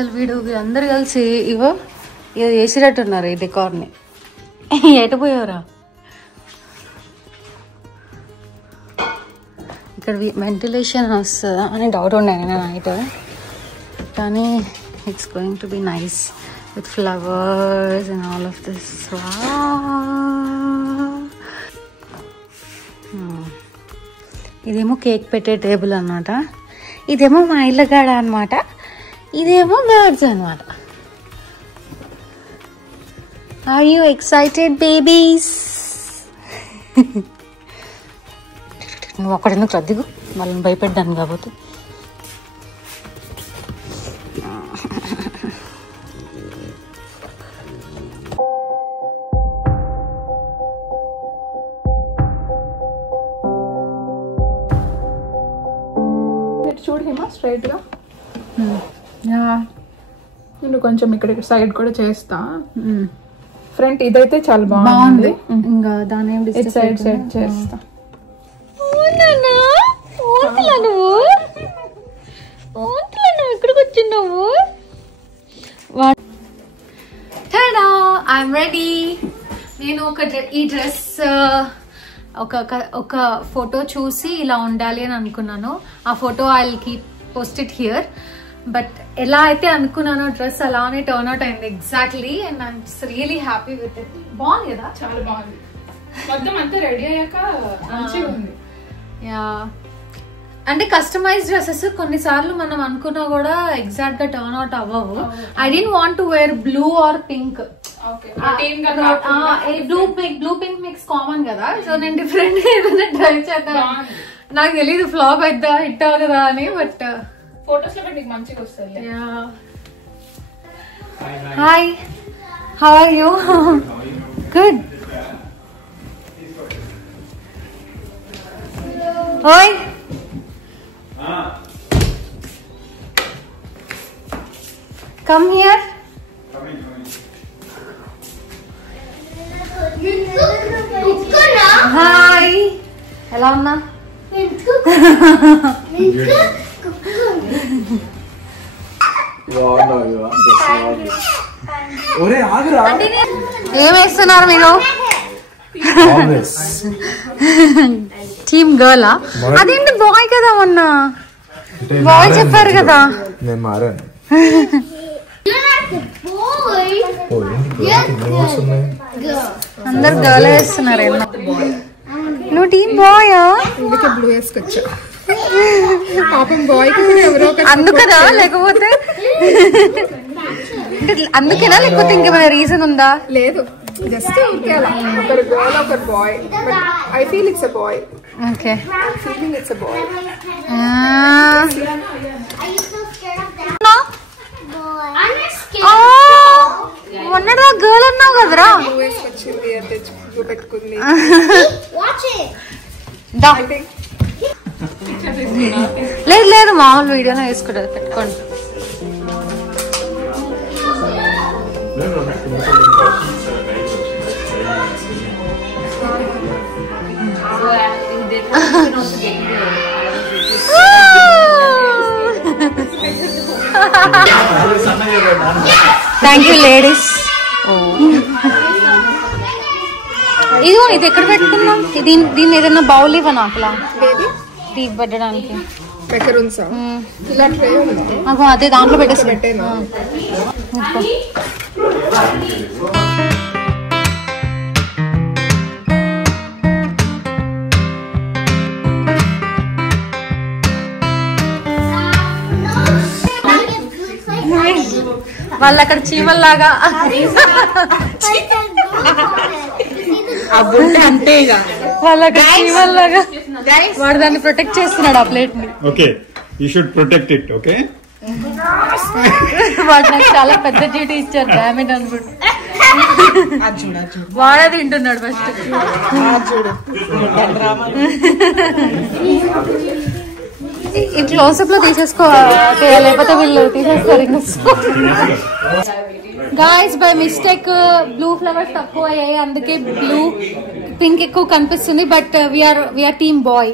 అసలు వీళ్ళందరూ కలిసి ఇగో చేసినట్టున్నారు ఈ డెకార్ని. ఎటుపోయావురా? ఇక్కడ వెంటిలేషన్ వస్తుందా అని డౌట్ ఉండే నైట్, కానీ it's going to be nice with flowers and all of this. ఇదేమో కేక్ పెట్టే టేబుల్ అనమాట, ఇదేమో మా ఇళ్ళగాడ అనమాట, ఇదేమో బర్డ్స్ అనమాట. Are you excited, babies? నువ్వు అక్కడ ఎందుకు రద్దిగు, వాళ్ళని భయపెట్టాను కాబట్టి. చూడు హిమా స్ట్రైట్ గా. నేను కొంచెం ఇక్కడ సైడ్ కూడా చేస్తా. ఫ్రంట్ ఇదైతే చాలా బాగుంది. ఇంకా దాని సైడ్ సైడ్ చేస్తా. ఇక్కడికి వచ్చిన్నావు. I'm ready. నేను ఈ డ్రెస్ ఒక ఫోటో చూసి ఇలా ఉండాలి అని అనుకున్నాను. ఆ photo I will keep post it here. But ఎలా అయితే అనుకున్నానో డ్రెస్ అలానే టర్న్ అవుట్ అయింది exactly. And I'm really happy with it. బాగుంది కదా? చాలా బాగుంది. మొత్తం అంతా రెడీ అయ్యాక మంచిగా ఉంది. యా, అంటే కస్టమైజ్ డ్రెస్సెస్ కొన్నిసార్లు మనం అనుకున్నా కూడా ఎగ్జాక్ట్ గా టర్న్ అవుట్ అవ్వవు. I don't want to wear blue or pink. Blue pink mix common కదా, సో నేను డిఫరెంట్ ఏదైనా ట్రై చేద్దాం. నాకు తెలీదు ఫ్లాప్ అవుతా హిట్ అవుతుందా అని, బట్ ఫోటోస్ లో నీకు మంచిగా వస్తుంది. Hi, how are you? Good. ఓయ్, come here. హాయ్, ఎలా ఉన్నా? ఏం వేస్తున్నారు మీరు? టీమ్ గర్లా? అదేంటి బాయ్ కదా, మొన్న బాయ్ చెప్పారు కదా. నేను మారాను. అందరు గర్ల్ వేస్తున్నారు. నువ్వు టీమ్ బాయా? బ్లూ వేసుకొచ్చా. పాపం బాయ్ అందుకనా లేకపోతే అందుకేనా లేకపోతే ఇంకేమైనా రీజన్ ఉందా? లేదు, జస్ట్ ఒకరు గర్ల్ ఒకరు boy. But I feel it's a boy. Okay, feeling it's a boy. మొన్నడు గర్ల్ అన్నావు కదరా. వేసుకొచ్చింది అంటే పెట్టుకుంది. లేదు లేదు, మామూలు వీడియోనే వేసుకుంటారు, పెట్టుకోండి. Thank you ladies. ఇదిగో ఇది ఎక్కడ పెట్టుకుందాం? దీన్ని ఏదైనా బౌల్ ఇవ్వనా అట్లా టీ పెట్టడానికి? అదే దాంట్లో పెట్టేసి. వాళ్ళు అక్కడ చీమల్లాగా అంతే వాళ్ళు అక్కడ చీమల్లాగా వాడు దాన్ని ప్రొటెక్ట్ చేస్తున్నాడు ఆ ప్లేట్ ని. Okay, you should protect it. Okay, వాడు నాకు చాలా పెద్ద డ్యూటీ ఇచ్చారు, డామేజ్ అనుకుంటా. వాడే తింటున్నాడు ఫస్ట్. ఈ క్లోజ్అప్ లో తీసేసుకో, లేకపోతే వీళ్ళు తీసేస్తారు. Guys, by mistake blue flowers తక్కువ అయ్యాయి, అందుకే బ్లూ పింక్ ఎక్కువ కనిపిస్తుంది. బట్ వీఆర్ టీమ్ బాయ్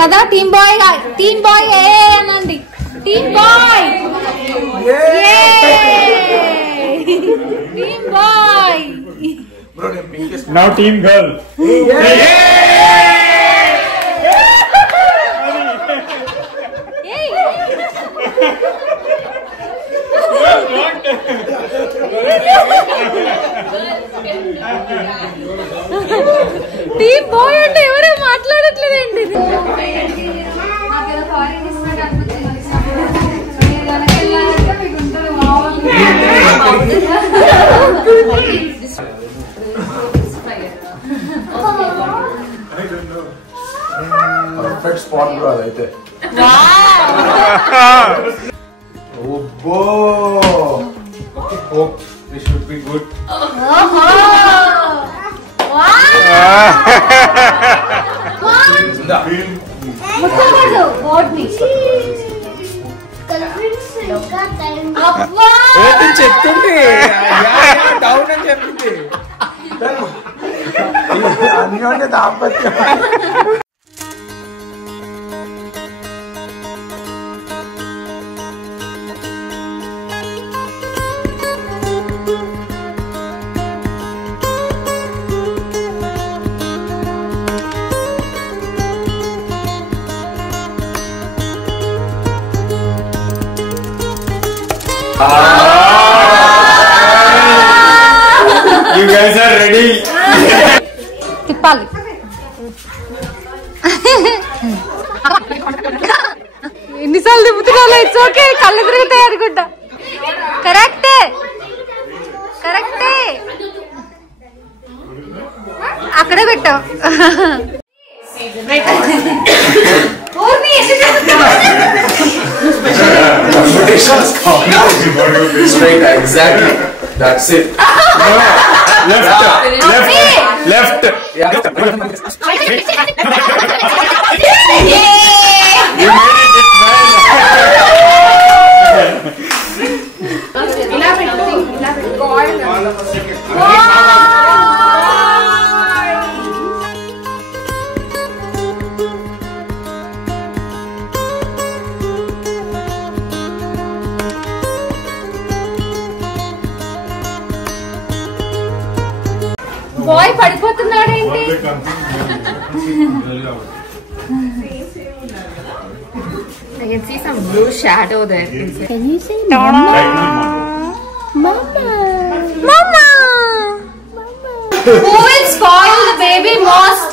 కదా. టీమ్ బాయ్ అనండి. Team boy. Now team girl. Team boy అంటే ఎవరో మాట్లాడట్లేదండి. పర్ఫెక్ట్ స్పాట్ బ్రో అదైతే. ఓబ్బో hope this should be good. చెప్తుంది డౌన్ అని చెప్పింది అన్యోన్య దాంపత్యం. You guys are ready? తిప్పాలి. ఎన్నిసార్లు తిప్పుతున్నా ఇట్స్ ఓకే. కళ్ళు తిరుగుతాయి అనుకుంటా. కరెక్టే కరెక్టే. అక్కడే పెట్టావు. Straight, exactly. That's it. Left. Yeah. You made it. Boy పడిపోతున్నాడేంటి? I can see some blue shadow there. Can you say mama? Mama. Mama. Who will spoil the baby most?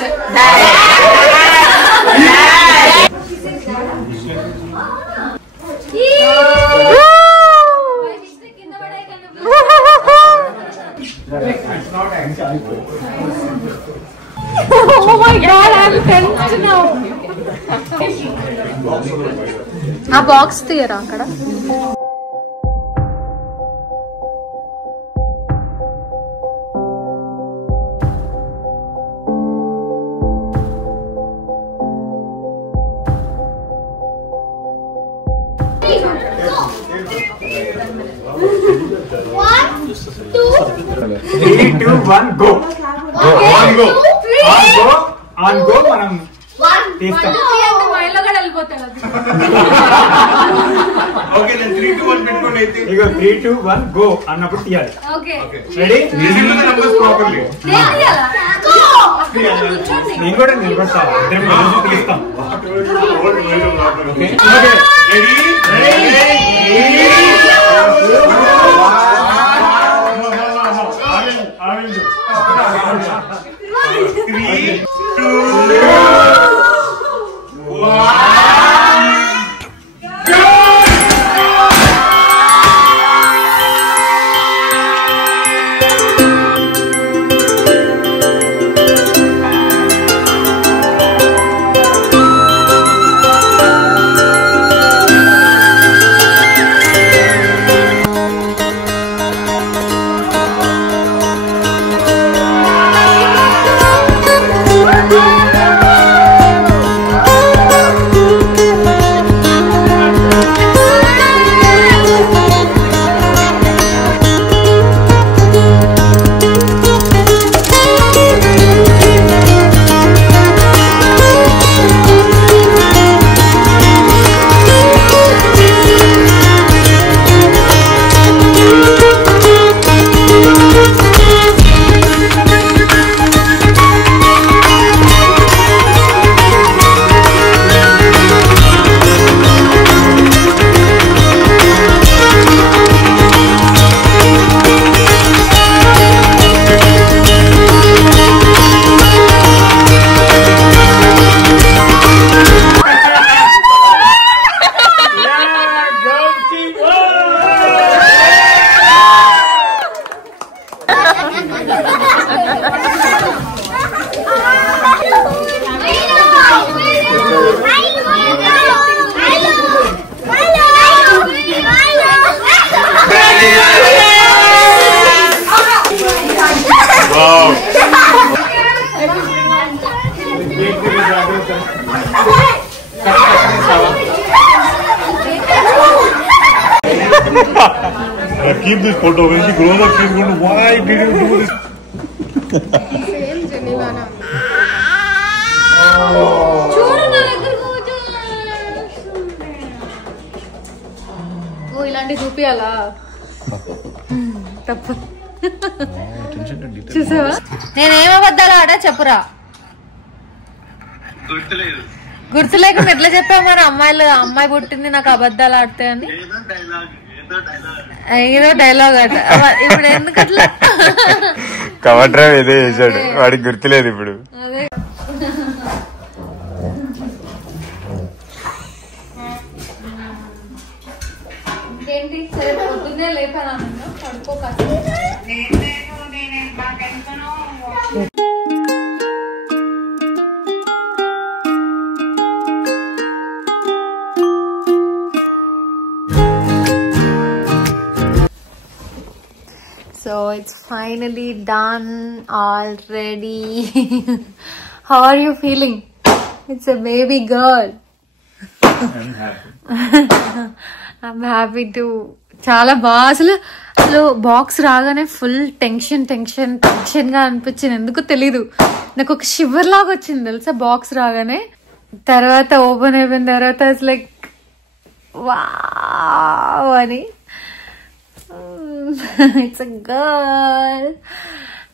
Oh my god, I'm tensed now. ఆ box తీయరా అక్కడ. Three, two, one, go. On go. On go. మనం తీస్తాం. Okay నేను 3 2 1 పెట్టుకోండి అయితే. ఇగో 3 2 1 go అన్నప్పుడు తీయాలి. Okay ready? Using the numbers properly. నేను కూడా నిలబడతా. ఇద్దరం కలిసి తీస్తాం. Okay ready? keep this photo. When she grows up, she's going to, why did you do this? చూడు నా దగ్గర ఓ ఇలాంటి చూపియాలా తప్ప చూసావా నేనేం అబద్ధాలు ఆడా చెప్పురా గుర్తులేకుండా ఎట్లా చెప్పావు మరి అమ్మాయి పుట్టింది నాకు అబద్ధాలు ఆడతాయని ఏదో డైలాగ్ అట ఇప్పుడు ఎందుకట్లా కవర్ డ్రైవ్ ఏదో చేశాడు వాడికి గుర్తులేదు ఇప్పుడు అదే ఇంకేంటి సరే పొద్దున్నే లేపాను నన్ను పడుకోక So it's finally done already. How are you feeling? It's a baby girl. I'm happy. I'm happy too. చాలా బాగా అసలు బాక్స్ రాగానే ఫుల్ టెన్షన్ గా అనిపించింది ఎందుకో తెలీదు నాకు ఒక షివర్ లాగా వచ్చింది తెలుసా బాక్స్ రాగానే తర్వాత ఓపెన్ అయిపోయిన తర్వాత లైక్ వావ్ అని ఇట్స్ అ గర్ల్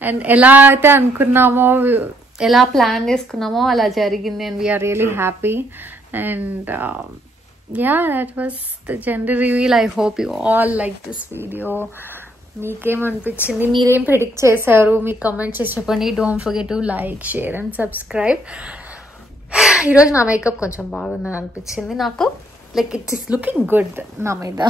అండ్ ఎలా అయితే అనుకున్నామో ఎలా ప్లాన్ చేసుకున్నామో అలా జరిగింది and we are really happy and yeah, that was the gender reveal. I hope you all like this video. మీకేమనిపించింది మీరేం ప్రిడిక్ట్ చేశారు మీ కామెంట్ చేసి చెప్పండి don't forget to like share and subscribe ఈరోజు నా మేకప్ కొంచెం బాగుందని అనిపించింది నాకు like it is looking good నా మీద